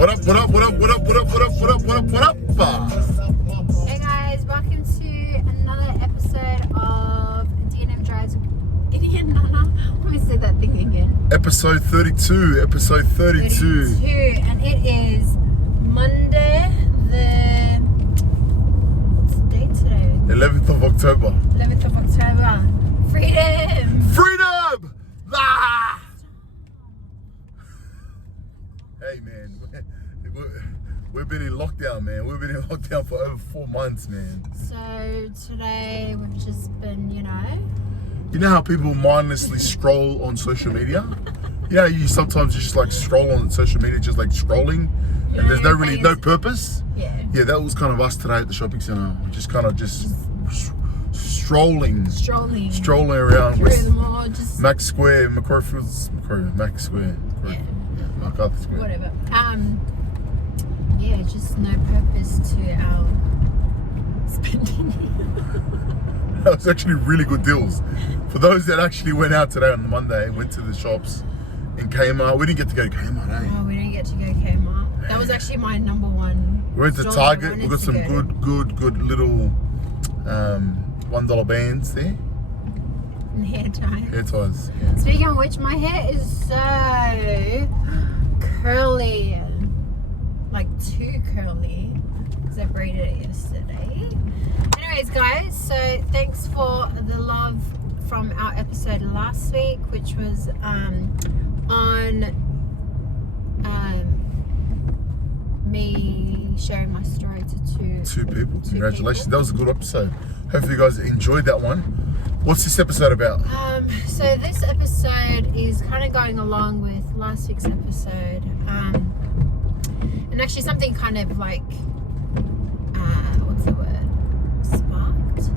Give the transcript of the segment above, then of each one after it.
What up, what up, what up, what up, what up, what up, what up, what up, what up? Hey guys, welcome to another episode of D&M Drives Indian Nana. Let me say that thing again. Episode 32, episode 32. And it is Monday, what's the date today? 11th of October. 11th of October. Freedom! Freedom! Ah! Hey man, we've been in lockdown, man. We've been in lockdown for over 4 months, man. So today we've just been, You know how people mindlessly scroll on social media? Yeah, you sometimes just like scroll on social media, just like scrolling, and there's no purpose. Yeah. Yeah, that was kind of us today at the shopping centre. Just strolling around through with the mall, just Mac Square, MacArthur Square. yeah. MacArthur Square. Whatever. Yeah, just no purpose to our spending. That was actually really good deals. For those that actually went out today on the Monday, went to the shops in Kmart. We didn't get to go to Kmart, eh? Oh, we didn't get to go Kmart. That was actually my number one. We went to store Target. I We wanted got to some go to. good little $1 bands there. And hair ties. Hair ties. Speaking of which, my hair is so curly. Like too curly. Because I braided it yesterday. Anyways, guys, so thanks for the love from our episode last week, which was on me sharing my story to Two people. Congratulations. people. That was a good episode. Hopefully you guys enjoyed that one. What's this episode about? So this episode is kind of going along with last week's episode, and actually something kind of like what's the word, sparked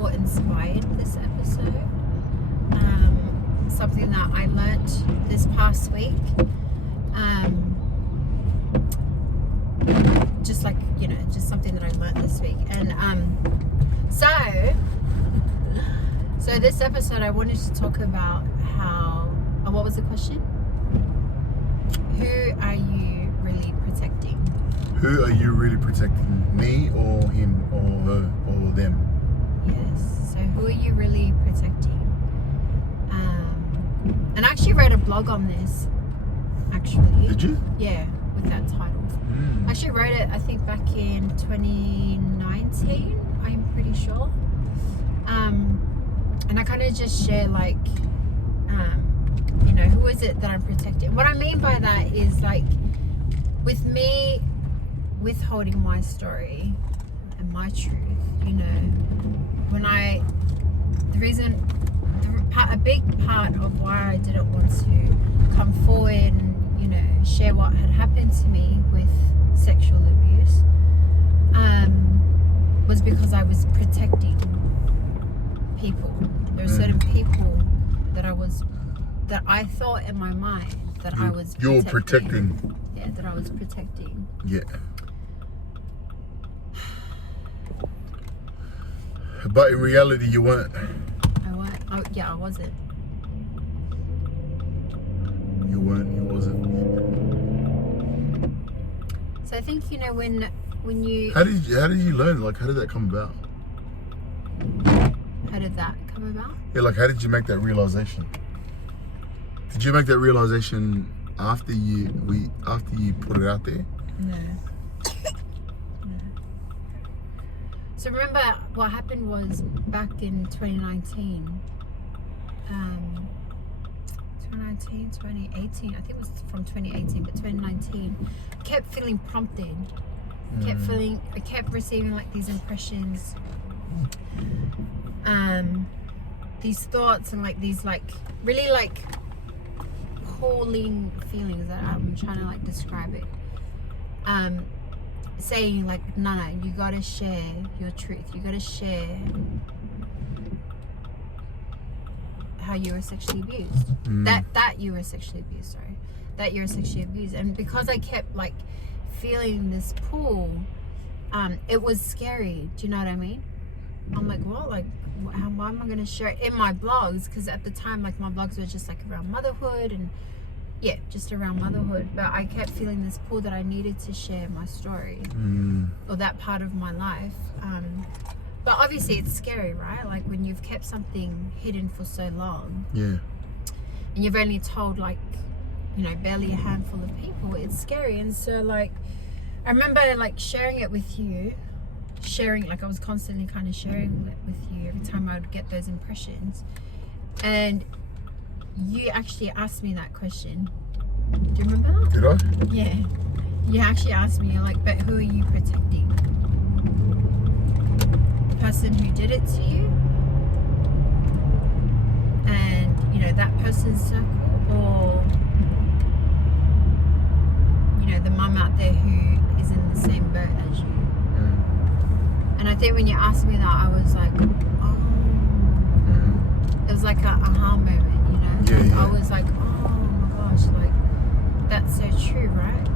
or inspired this episode. Something that I learnt this past week, just like just something that I learnt this week. And so this episode I wanted to talk about how, what was the question? Who are you really protecting? Who are you really protecting? Me or him or her or them? Yes. So who are you really protecting? And I actually wrote a blog on this. Actually. Did you? Yeah, with that title. I actually wrote it, I think, back in 2019. I'm pretty sure. And I kind of just share like, who is it that I'm protecting? What I mean by that is like, with me withholding my story and my truth, a big part of why I didn't want to come forward and, share what had happened to me with sexual abuse, was because I was protecting people. There are certain people that I thought in my mind that I was protecting. You're protecting. Yeah, that I was protecting. Yeah. But in reality, you weren't. I wasn't. You wasn't. So I think when you How did you learn? Like, how did that come about? how did that come about? Yeah, like, how did you make that realization? Did you make that realization after you put it out there? No. So remember what happened was back in 2019, 2018, I think it was from 2018, but 2019, I kept feeling prompted. I kept receiving like these impressions, these thoughts, and like these like really like calling feelings that I'm trying to like describe it. Saying like, Nana, you gotta share your truth. You gotta share how you were sexually abused. That you were sexually abused, sorry. That you were sexually abused. And because I kept like feeling this pull, it was scary. Do you know what I mean? I'm like, what? Like, why am I gonna share it in my blogs? Because at the time, like, my blogs were just like around motherhood and yeah, just around motherhood. But I kept feeling this pull that I needed to share my story or that part of my life. But obviously it's scary, right? Like when you've kept something hidden for so long. Yeah. And you've only told like, you know, barely a handful of people. It's scary. And so like, I remember like sharing it with you. Like I was constantly kind of sharing it with you every time I would get those impressions. And you actually asked me that question. Do you remember that? Did I? Yeah. You actually asked me, you're like, but who are you protecting? The person who did it to you? And, you know, that person's circle? Or, you know, the mum out there who is in the same boat as you? And I think when you asked me that, I was like, oh. It was like a aha moment, you know? Yeah, yeah. I was like, oh my gosh, like, that's so true, right?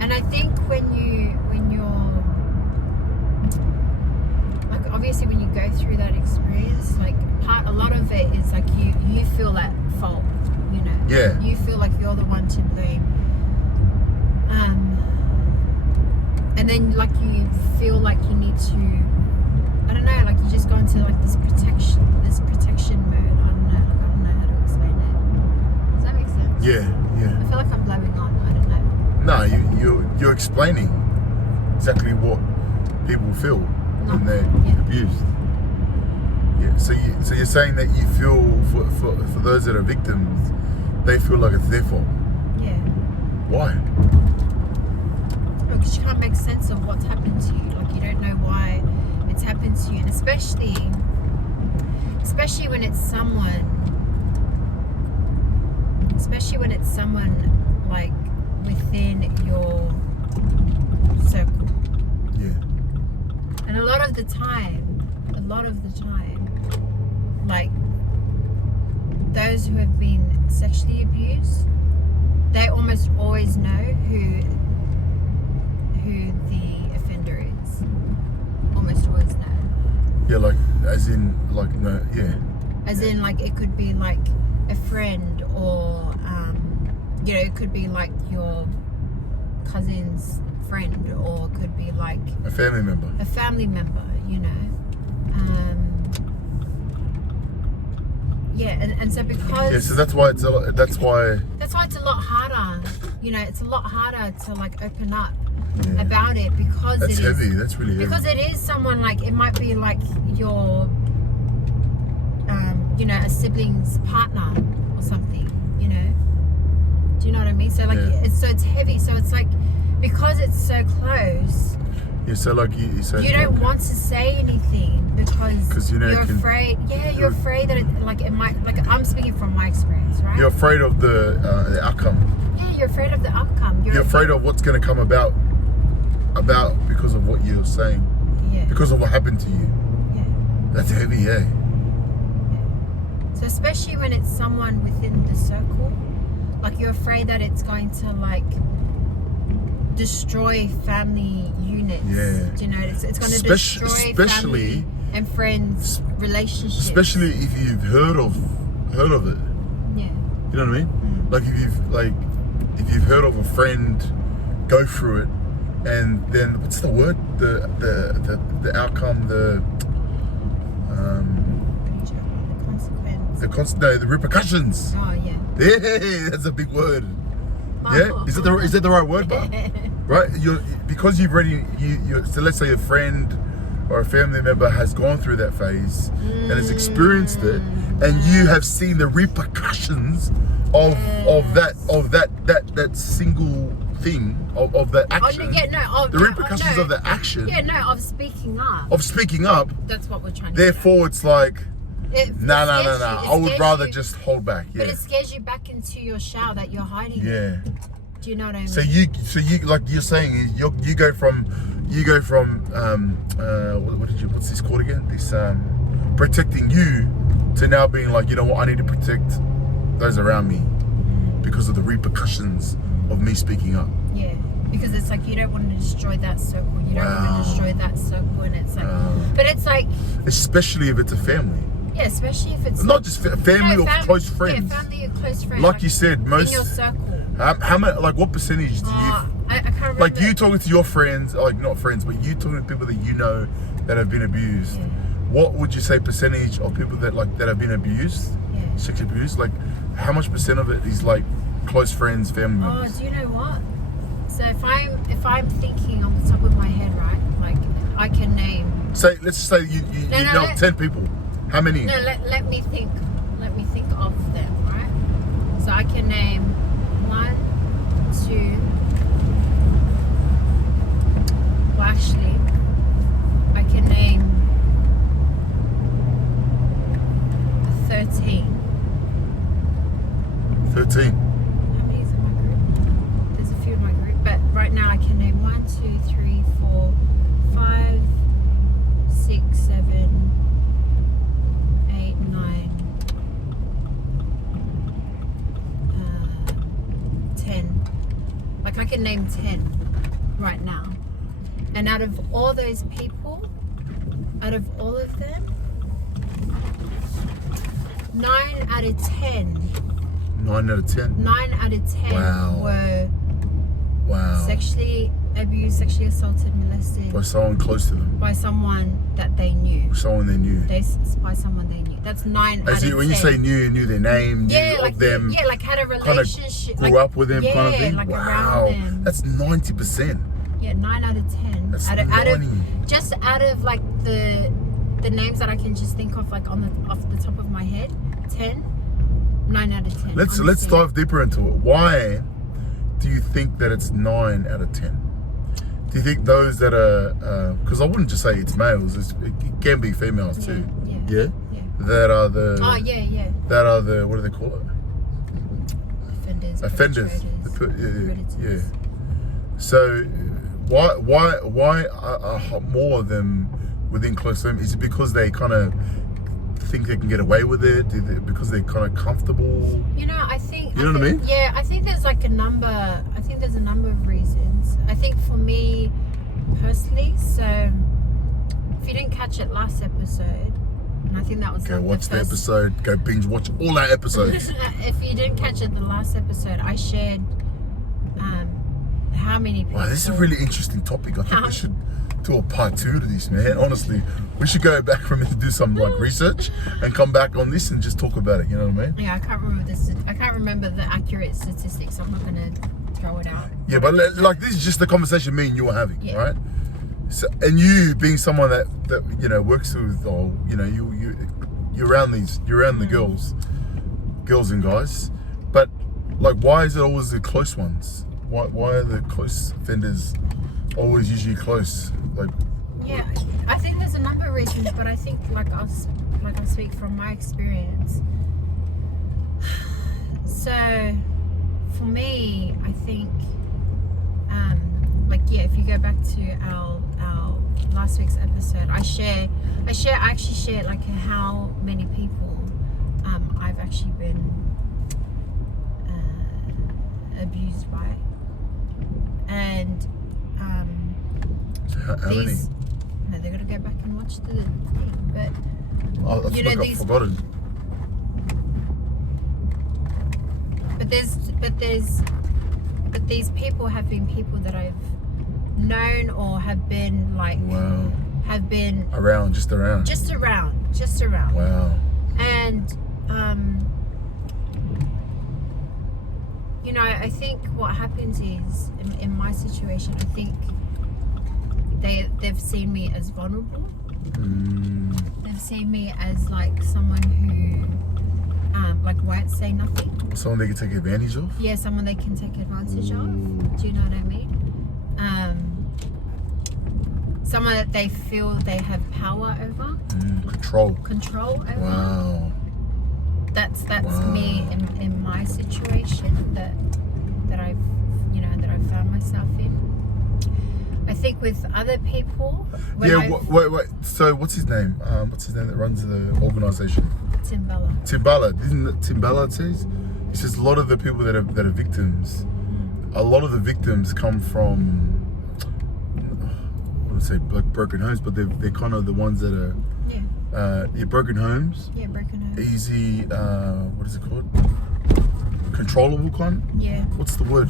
And I think when you're, like, obviously when you go through that experience, like, a lot of it is like you feel at fault, you know? Yeah. You feel like you're the one to blame. And then like you feel like you need to, I don't know, like you just go into like this protection mode. I don't know how to explain it. Does that make sense? Yeah. I feel like I'm blabbing on. I don't know. No, you're explaining exactly what people feel when they're abused. Yeah. So you're saying that you feel for those that are victims, they feel like it's their fault. Yeah. Why? Because you can't make sense of what's happened to you. Like you don't know why it's happened to you, and especially when it's someone like within your circle. Yeah. And a lot of the time, like those who have been sexually abused, they almost always know who the offender is. Almost always know. Yeah, like as in like no, yeah. As in like it could be like a friend or you know, it could be like your cousin's friend, or it could be like A family member, you know. Yeah, and so because yeah, so that's why it's a lot harder. You know, it's a lot harder to like open up about it because that's it is heavy. That's really heavy. because it is someone like it might be like your you know, a sibling's partner or something, you know. Do you know what I mean? So like it's heavy. So it's like because it's so close. Yeah, so like you don't want to say anything because you know you're afraid. Yeah, you're afraid that it might. Like I'm speaking from my experience, right? You're afraid of the outcome. Yeah, you're afraid of the outcome. You're afraid of what's going to come about because of what you're saying. Yeah. Because of what happened to you. Yeah. That's heavy, yeah. So especially when it's someone within the circle, like you're afraid that it's going to like destroy family units. Yeah. Do you know? It's going to destroy family and friends relationships. Especially if you've heard of it. Yeah. You know what I mean? Like if you've heard of a friend go through it, and then what's the word? The outcome, the consequence. The repercussions. Oh yeah. Yeah, that's a big word. Yeah, is that the right word, Bob? Right, because you've already so let's say a friend or a family member has gone through that phase and has experienced it, and you have seen the repercussions of that single thing of that action. The repercussions of the action. Yeah, no, of speaking up. That's what we're trying to Therefore, it's like. No. I would rather you, just hold back. Yeah. But it scares you back into your shell that you're hiding. Yeah. Do you know what I mean? So you like you're saying you go from what's this called again? This protecting you to now being like, you know what, I need to protect those around me because of the repercussions of me speaking up. Yeah. Because it's like you don't want to destroy that circle. You don't want to destroy that circle, and it's like, but it's like, especially if it's a family. Yeah, especially if it's not just family or close Yeah, friends. family or close friends. Like you said, most in your circle. how many, like what percentage do you I can't remember. like you talking to your friends, like not friends, but you talking to people that you know that have been abused? Yeah. What would you say percentage of people that have been abused, sexually abused? Like how much percent of it is like close friends, family members? Oh, do you know what? So if I'm thinking on the top of my head, right? Like I can name. Say, let's say you know 10 people. How many? No, let me think. Let me think of them, right? So I can name 1, 2. Well, actually, I can name 13. 13. How many is in my group? There's a few in my group, but right now I can name 1, 2, 3, 4, 5, 6, 7, 8, 9, 10. Like I can name 10 right now. And out of all those people, out of all of them, 9 out of 10. 9 out of 10. 9 out of 10 were Wow. sexually abused, sexually assaulted, molested By someone close to them. by someone that they knew. Someone they knew. By someone they knew. That's 9 out of 10. When you say knew their name, knew like of them. Yeah, like had a relationship. Grew up with them kind of thing. Like Wow. around them. That's 90%. Yeah, 9 out of 10. That's out of 90. Just out of like the names that I can just think of like off the top of my head, 10. 9 out of 10. Let's dive deeper into it. Why do you think that it's 9 out of 10? Do you think those that are, because I wouldn't just say it's males, it can be females too. Yeah. That are the. Oh yeah. That are the, what do they call it? Offenders. Yeah. So why are more of them within close family? Is it because they kind of think they can get away with it? Because they're kind of comfortable? You know, I think. You know what I mean? Yeah, I think there's like a number. I think there's a number of reasons. I think for me personally, so if you didn't catch it last episode, and I think that was go like watch the episode. Go binge watch all our episodes. If you didn't catch it, the last episode, I shared how many people. Wow, this is a really interesting topic. I think we should do a part 2 to this, man. Honestly, we should go back from it to do some like research and come back on this and just talk about it. You know what I mean? Yeah, I can't remember this. I can't remember the accurate statistics. So I'm not gonna throw it out. Yeah, but like this is just the conversation me and you are having, right? So, and you being someone that you know works with, or you know you're around the girls and guys, but like why is it always the close ones? Why are the close offenders always usually close? Like, yeah, I think there's a number of reasons, but I think I'll speak from my experience. So for me, I think if you go back to our last week's episode, I actually shared like how many people I've actually been abused by, and how many? No, they're gonna go back and watch the thing, but I feel like I've forgotten. But these people have been people that I've known or have been like have been just around. Wow. And you know, I think what happens is in my situation, I think they've seen me as vulnerable. They've seen me as like someone who like won't say nothing. Someone they can take advantage of? Yeah, someone they can take advantage of. Do you know what I mean? Someone that they feel they have power over. Control over. Wow. That's me in my situation that I've found myself in. I think with other people. Wait. So what's his name? What's his name that runs the organisation? Timbala. Isn't it Timbala? It says. He says a lot of the people that are victims. A lot of the victims come from. I wouldn't say like broken homes, but they're kind of the ones that are broken homes. Yeah, broken homes. Easy, what is it called? Controllable con? Yeah. What's the word?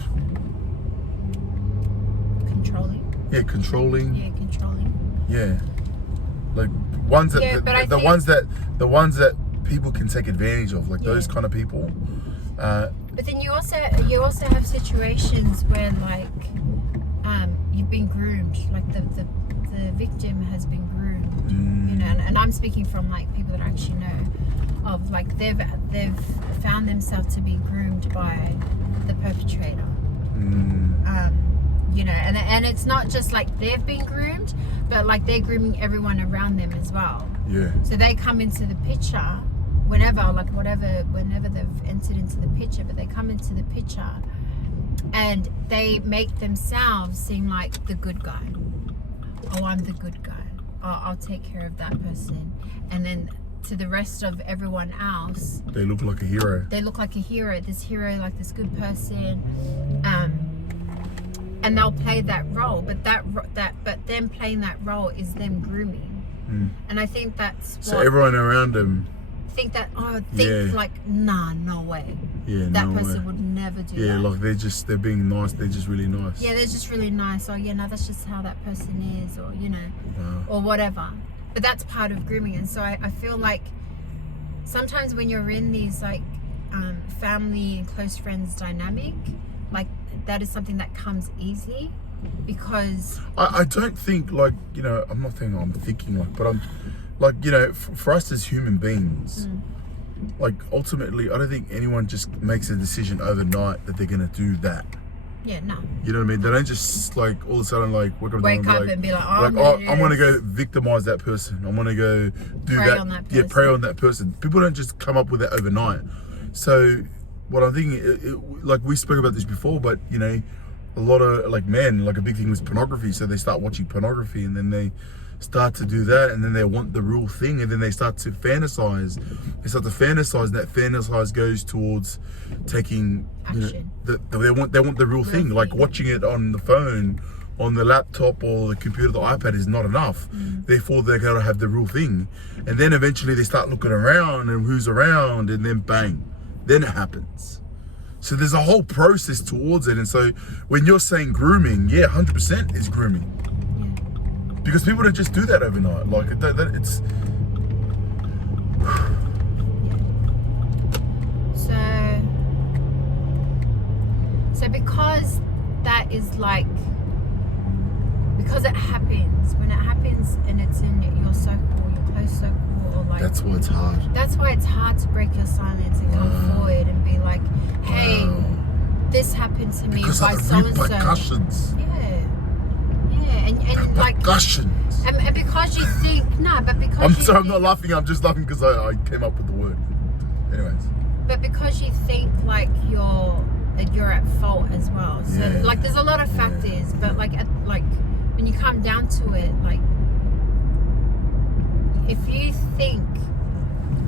Controlling. Yeah, controlling. Yeah, controlling. Yeah. Like ones that Yeah, but I the think- ones that people can take advantage of, like those kind of people. But then you also have situations where like you've been groomed, like the victim has been groomed, you know, and I'm speaking from like people that I actually know of, like they've found themselves to be groomed by the perpetrator. You know, and it's not just like they've been groomed, but like they're grooming everyone around them as well. Yeah. So they come into the picture whenever they've entered into the picture, but they come into the picture and they make themselves seem like the good guy. Oh, I'm the good guy. Oh, I'll take care of that person. And then to the rest of everyone else, they look like a hero. They look like a hero. This hero, like this good person. And they'll play that role, but them playing that role is them grooming. And I think that's so everyone around them like, nah, no way. Yeah, that no person way. would never do that. Yeah, like they're being nice. They're just really nice. Yeah, they're just really nice. Oh yeah, no, that's just how that person is, or you know, or whatever. But that's part of grooming, and so I feel like sometimes when you're in these like family and close friends dynamic, like that is something that comes easy, because I don't think, like, you know, I'm not thinking, I'm thinking like, but I'm like, you know, for us as human beings, like ultimately I don't think anyone just makes a decision overnight that they're gonna do that. Yeah, no. You know what I mean? They don't just like all of a sudden like wake up and be like, I'm gonna go victimize that person. I'm gonna go do prey that. on that Yeah, person. prey on that person. People don't just come up with that overnight. So what I'm thinking, like we spoke about this before, but you know, a lot of like men, like a big thing was pornography. So they start watching pornography, and then they start to do that, and then they want the real thing, and then they start to fantasize. They start to fantasize, and that fantasize goes towards taking action. You know, they want the real thing. Like watching it on the phone, on the laptop or the computer, the iPad is not enough. Therefore, they're gonna have the real thing, and then eventually they start looking around and who's around, and then bang, then it happens. So there's a whole process towards it, and so when you're saying grooming, yeah, 100% is grooming. Because people don't just do that overnight. Like it's. So because that is like, because it happens, when it happens and it's in your circle, your close circle, or like. That's why it's hard. That's why it's hard to break your silence and come forward and be like, hey, this happened to me by so and so. Repercussions. And like repercussions. And because you think I'm not laughing. I'm just laughing because I came up with the word. Anyways. But because you think like you're at fault as well. So like there's a lot of factors, but like when you come down to it, like if you think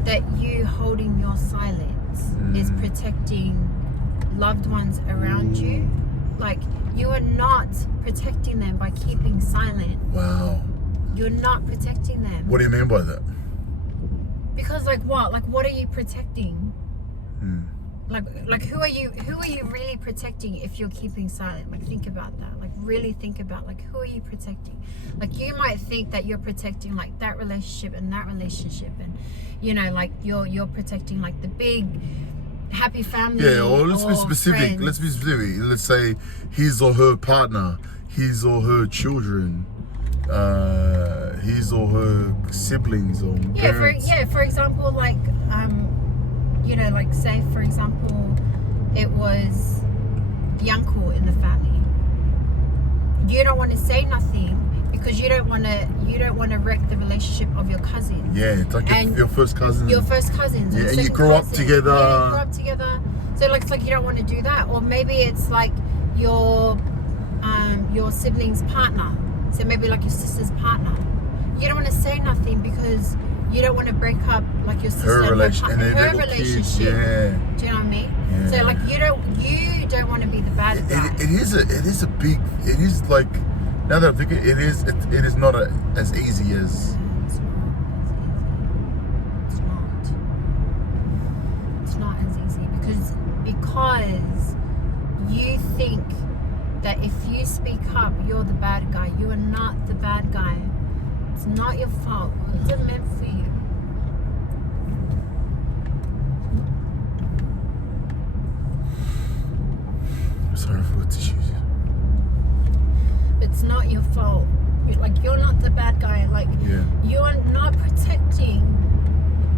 that you holding your silence is protecting loved ones around you, like you are not protecting them by keeping silent. Wow. You're not protecting them. What do you mean by that? Because like what? Like what are you protecting? Like who are you really protecting if you're keeping silent? Like think about that. Like really think about like who are you protecting? Like you might think that you're protecting like that relationship and that relationship, and you know like you're protecting like the big happy family. Yeah, or let's be specific. Friends. Let's be specific. Let's say his or her partner, his or her children, his or her siblings or parents. For example, like you know, like say for example, it was the uncle in the family. You don't want to say nothing because you don't want to wreck the relationship of your cousins. Yeah, it's like your first cousin. Your first cousins. Yeah, and you grew up together. Yeah, you grew up together. So like it's like you don't want to do that, or maybe it's like your sibling's partner. So maybe like your sister's partner. You don't want to say nothing because you don't want to break up like your sister and her relationship. Kids, yeah. Do you know what I mean? Yeah. So like you don't want to be the bad guy. It is like, now that I'm thinking, it is not as easy as. think that if you speak up, you're the bad guy. You are not the bad guy. It's not your fault. It wasn't meant for you. Sorry for the tissues. It's not your fault. Like, you're not the bad guy. Like, Yeah. you're not protecting.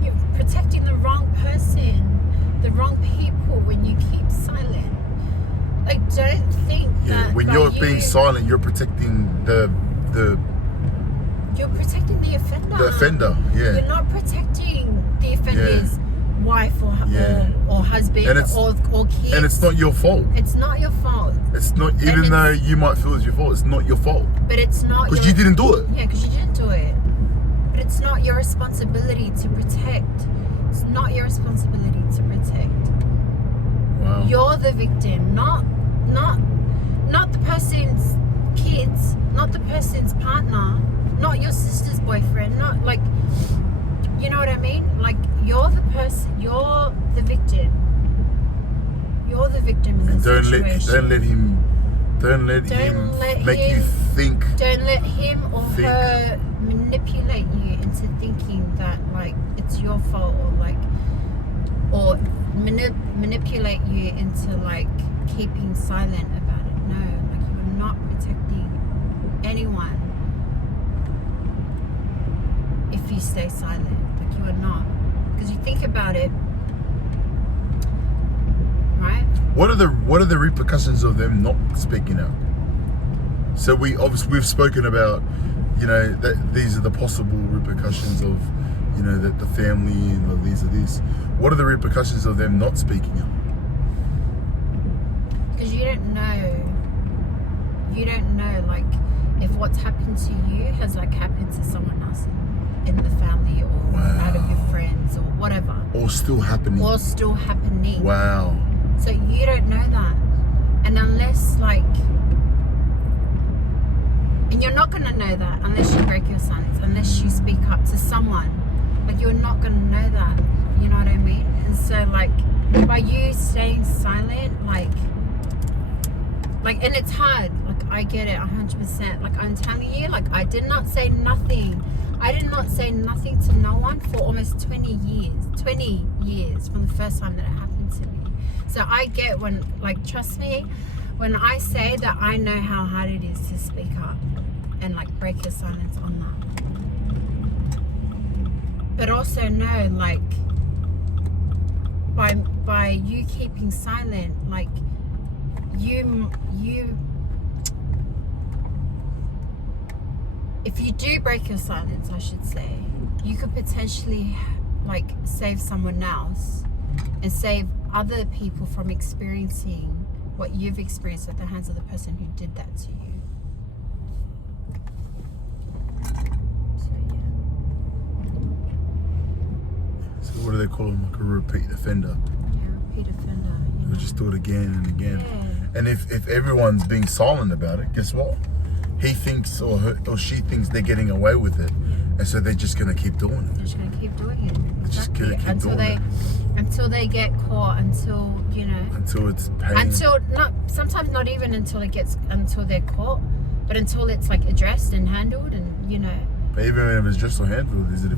You're protecting the wrong person, the wrong people when you keep silent. Like, don't think that. When by you're being silent, you're protecting the You're protecting the offender. the offender. Yeah. You're not protecting the offender's wife or husband And it's- or kids. And it's not your fault. It's not your fault. It's not, even though you might feel it's your fault, it's not your fault. But it's not. Because you didn't do it. Yeah, because you didn't do it. But it's not your responsibility to protect. It's not your responsibility to protect. Wow. You're the victim, not the person's kids, not the person's partner, not your sister's boyfriend, not like, you know what I mean? Like, you're the person, you're the victim. You're the victim in the situation. Don't let him make you think. Don't let him or her manipulate you into thinking that, like, it's your fault, or manipulate you into, like, keeping silent about it. No, like, you're not protecting anyone if you stay silent. Like, you are not. Because you think about it, right? What are the repercussions of them not speaking out? So we've spoken about, you know, that these are the possible repercussions of, you know, that the family and these are this. What are the repercussions of them not speaking out? Because you don't know, like, if what's happened to you has, like, happened to someone else in the family or out of your friends or whatever. Or still happening. Wow. So you don't know that. And unless, like, and you're not going to know that unless you break your silence, unless you speak up to someone. Like, you're not going to know that. You know what I mean? And so, like, by you staying silent, like, and it's hard. Like, I get it 100%. Like, I'm telling you, like, I did not say nothing. I did not say nothing to no one for almost 20 years. 20 years from the first time that it happened to me. So I get when, like, trust me, when I say that I know how hard it is to speak up and, like, break your silence on that. But also know, like, by you keeping silent, like, you if you do break your silence, I should say, you could potentially, like, save someone else and save other people from experiencing what you've experienced at the hands of the person who did that to you. So, yeah. So what do they call them? Like a repeat offender. Yeah, repeat offender. You know? They'll just do it again and again. Yeah. And if everyone's being silent about it, guess what? He thinks or she thinks they're getting away with it. And so they're just going to keep doing it. They're just going to keep doing it. They're just going to keep until doing it. Until they get caught, until, you know. Until it's pain. Sometimes not even until they're caught, but until it's, like, addressed and handled and, you know. But even if it's just a handful, is it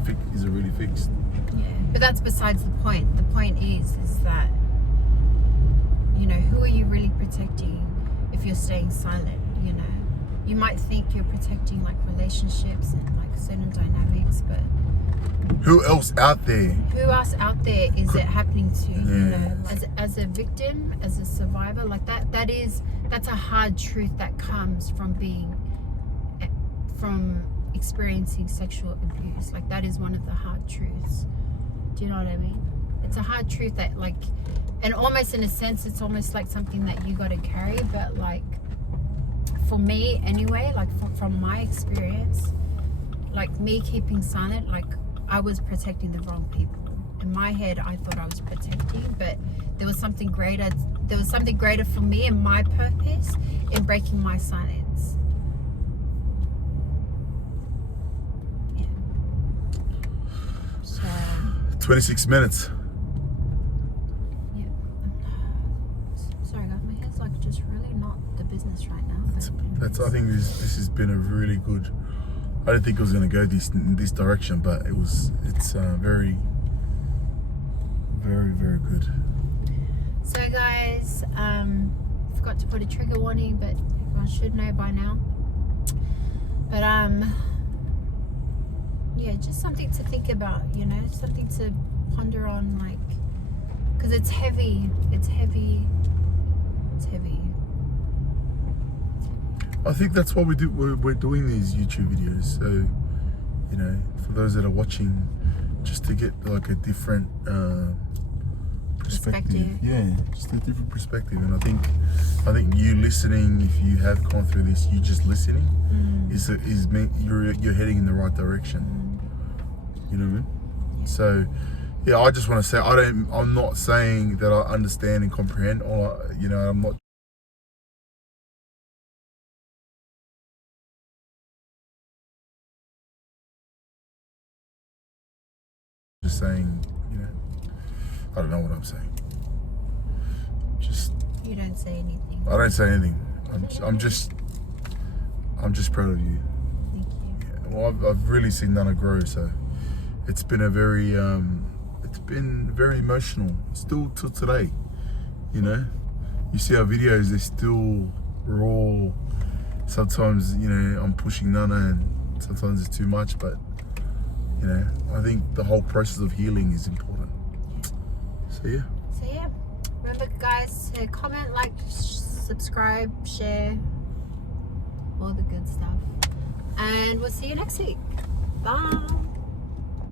really fixed? Yeah. But that's besides the point. The point is that, you know, who are you really protecting if you're staying silent, you know? You might think you're protecting, like, relationships and, like, certain dynamics, but who else out there? Who else out there is it happening to? You know, as a victim, as a survivor, like that's a hard truth that comes from experiencing sexual abuse. Like, that is one of the hard truths. Do you know what I mean? It's a hard truth that, like, and almost in a sense, it's almost like something that you got to carry, but, like, for me anyway, like, from my experience, like, me keeping silent, like, I was protecting the wrong people. In my head, I thought I was protecting, but there was something greater. There was something greater for me and my purpose in breaking my silence. Yeah. So 26 minutes. yeah. Sorry guys, my hair's, like, just really business right now. That's. I think this has been a really good. I didn't think it was going to go this direction, but it's very, very, very good. So guys, forgot to put a trigger warning, but everyone should know by now. But yeah, just something to think about, you know, something to ponder on, like, because it's heavy. I think that's what we do. We're doing these YouTube videos, so you know, for those that are watching, just to get like a different perspective. Yeah, just a different perspective. And I think you listening, if you have gone through this, you just listening you're heading in the right direction. You know what I mean? Yeah. So yeah, I just want to say I'm not saying that I understand and comprehend, or you know, I'm not just saying, you know, I don't know what I'm saying. Just You don't say anything. I don't say anything. I'm just proud of you. Thank you. Yeah, well, I've really seen Nana grow, so it's been very emotional still till today. You know, you see our videos, they're still raw. Sometimes, you know, I'm pushing Nana and sometimes it's too much, but you know, I think the whole process of healing is important. So yeah. Remember guys, to comment, like, subscribe, share, all the good stuff. And we'll see you next week. Bye.